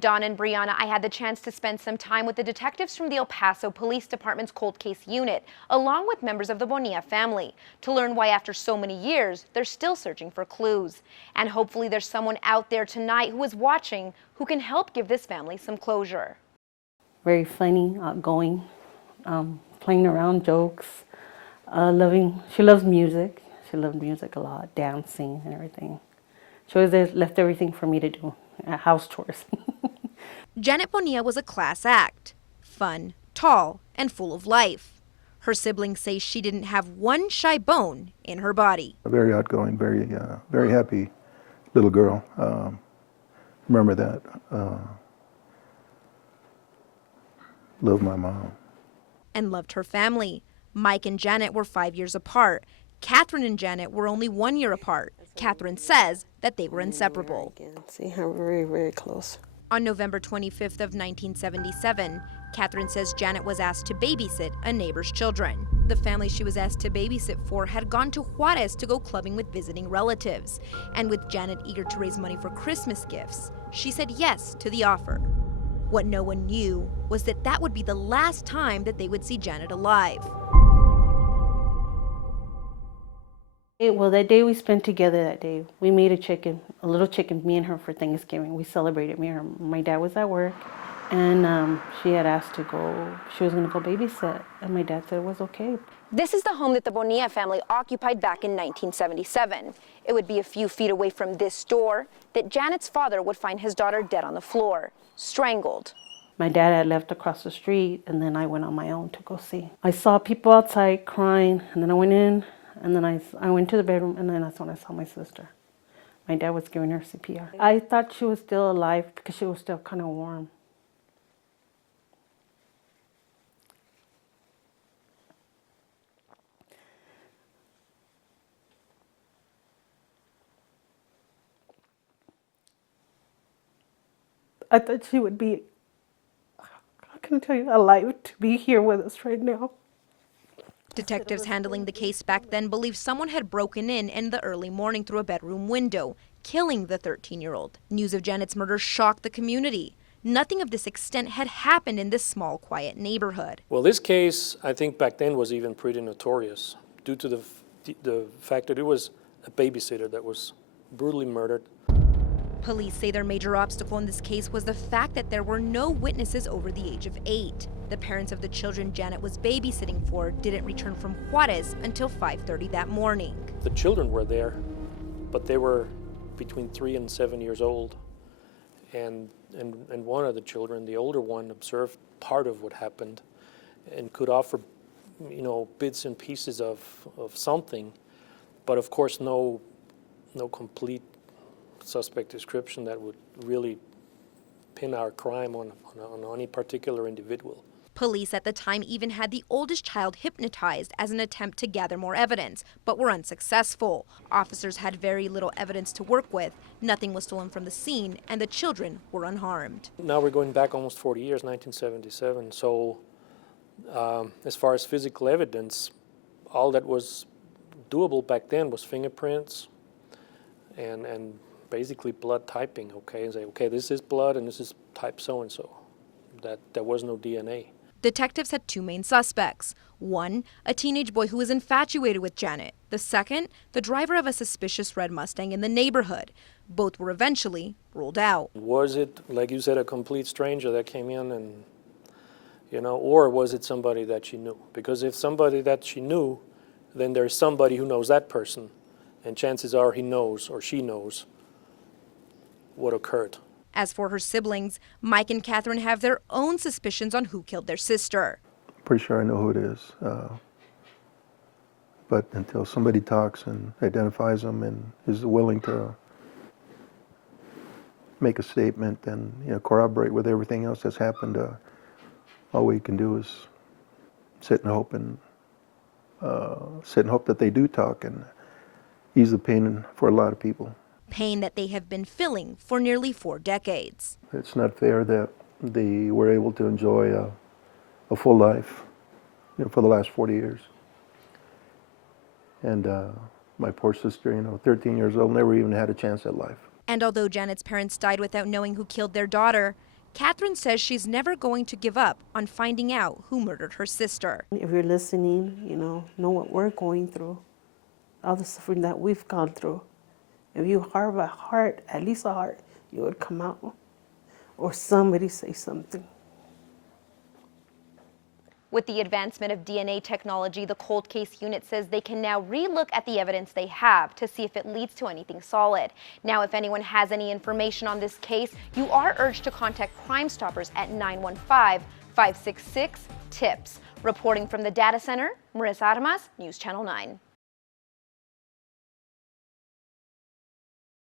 Dawn and Brianna, I had the chance to spend some time with the detectives from the El Paso Police Department's cold case unit, along with members of the Bonilla family, to learn why after so many years, they're still searching for clues. And hopefully there's someone out there tonight who is watching who can help give this family some closure. Very funny, outgoing, playing around, jokes, she loves music. She loved music a lot, dancing and everything. She always left everything for me to do, house chores. Janet Bonilla was a class act, fun, tall, and full of life. Her siblings say she didn't have one shy bone in her body. A very outgoing, very happy little girl. Remember that. Loved my mom. And loved her family. Mike and Janet were 5 years apart. Catherine and Janet were only 1 year apart. Catherine says that they were inseparable. See how very, very close. On November 25th of 1977, Catherine says Janet was asked to babysit a neighbor's children. The family she was asked to babysit for had gone to Juarez to go clubbing with visiting relatives. And with Janet eager to raise money for Christmas gifts, she said yes to the offer. What no one knew was that that would be the last time that they would see Janet alive. Well, that day we spent together that day, we made a little chicken, me and her for Thanksgiving. We celebrated, me and her. My dad was at work, and she had asked to go, she was gonna go babysit, and my dad said it was okay. This is the home that the Bonilla family occupied back in 1977. It would be a few feet away from this door that Janet's father would find his daughter dead on the floor, strangled. My dad had left across the street, and then I went on my own to go see. I saw people outside crying, and then I went in, and then I went to the bedroom, and then that's when I saw my sister. My dad was giving her CPR. I thought she was still alive because she was still kind of warm. I thought she would be, how can I tell you, alive to be here with us right now. Detectives handling the case back then believed someone had broken in the early morning through a bedroom window, killing the 13-year-old. News of Janet's murder shocked the community. Nothing of this extent had happened in this small, quiet neighborhood. Well, this case, I think back then was even pretty notorious due to the fact that it was a babysitter that was brutally murdered. Police say their major obstacle in this case was the fact that there were no witnesses over the age of 8. The parents of the children Janet was babysitting for didn't return from Juarez until 5:30 that morning. The children were there, but they were between 3 and 7 years old. And one of the children, the older one, observed part of what happened and could offer, bits and pieces of something, but of course no complete suspect description that would really pin our crime on any particular individual. Police at the time even had the oldest child hypnotized as an attempt to gather more evidence, but were unsuccessful. Officers had very little evidence to work with. Nothing was stolen from the scene, and the children were unharmed. Now we're going back almost 40 years, 1977. So as far as physical evidence, all that was doable back then was fingerprints and basically blood typing, okay, and say, okay, this is blood and this is type so-and-so. That there was no DNA. Detectives had two main suspects. One, a teenage boy who was infatuated with Janet. The second, the driver of a suspicious red Mustang in the neighborhood. Both were eventually ruled out. Was it, like you said, a complete stranger that came in and, or was it somebody that she knew? Because if somebody that she knew, then there's somebody who knows that person, and chances are he knows or she knows what occurred. As for her siblings, Mike and Catherine have their own suspicions on who killed their sister. Pretty sure I know who it is. But until somebody talks and identifies them and is willing to make a statement and corroborate with everything else that's happened, all we can do is sit and hope that they do talk and ease the pain for a lot of people. Pain that they have been feeling for nearly 4 decades. It's not fair that they were able to enjoy a full life, for the last 40 years. And my poor sister, 13 years old, never even had a chance at life. And although Janet's parents died without knowing who killed their daughter, Catherine says she's never going to give up on finding out who murdered her sister. If you're listening, know what we're going through, all the suffering that we've gone through. If you have a heart, at least a heart, you would come out or somebody say something. With the advancement of DNA technology, the cold case unit says they can now re-look at the evidence they have to see if it leads to anything solid. Now, if anyone has any information on this case, you are urged to contact Crime Stoppers at 915-566-TIPS. Reporting from the data center, Marissa Armas, News Channel 9.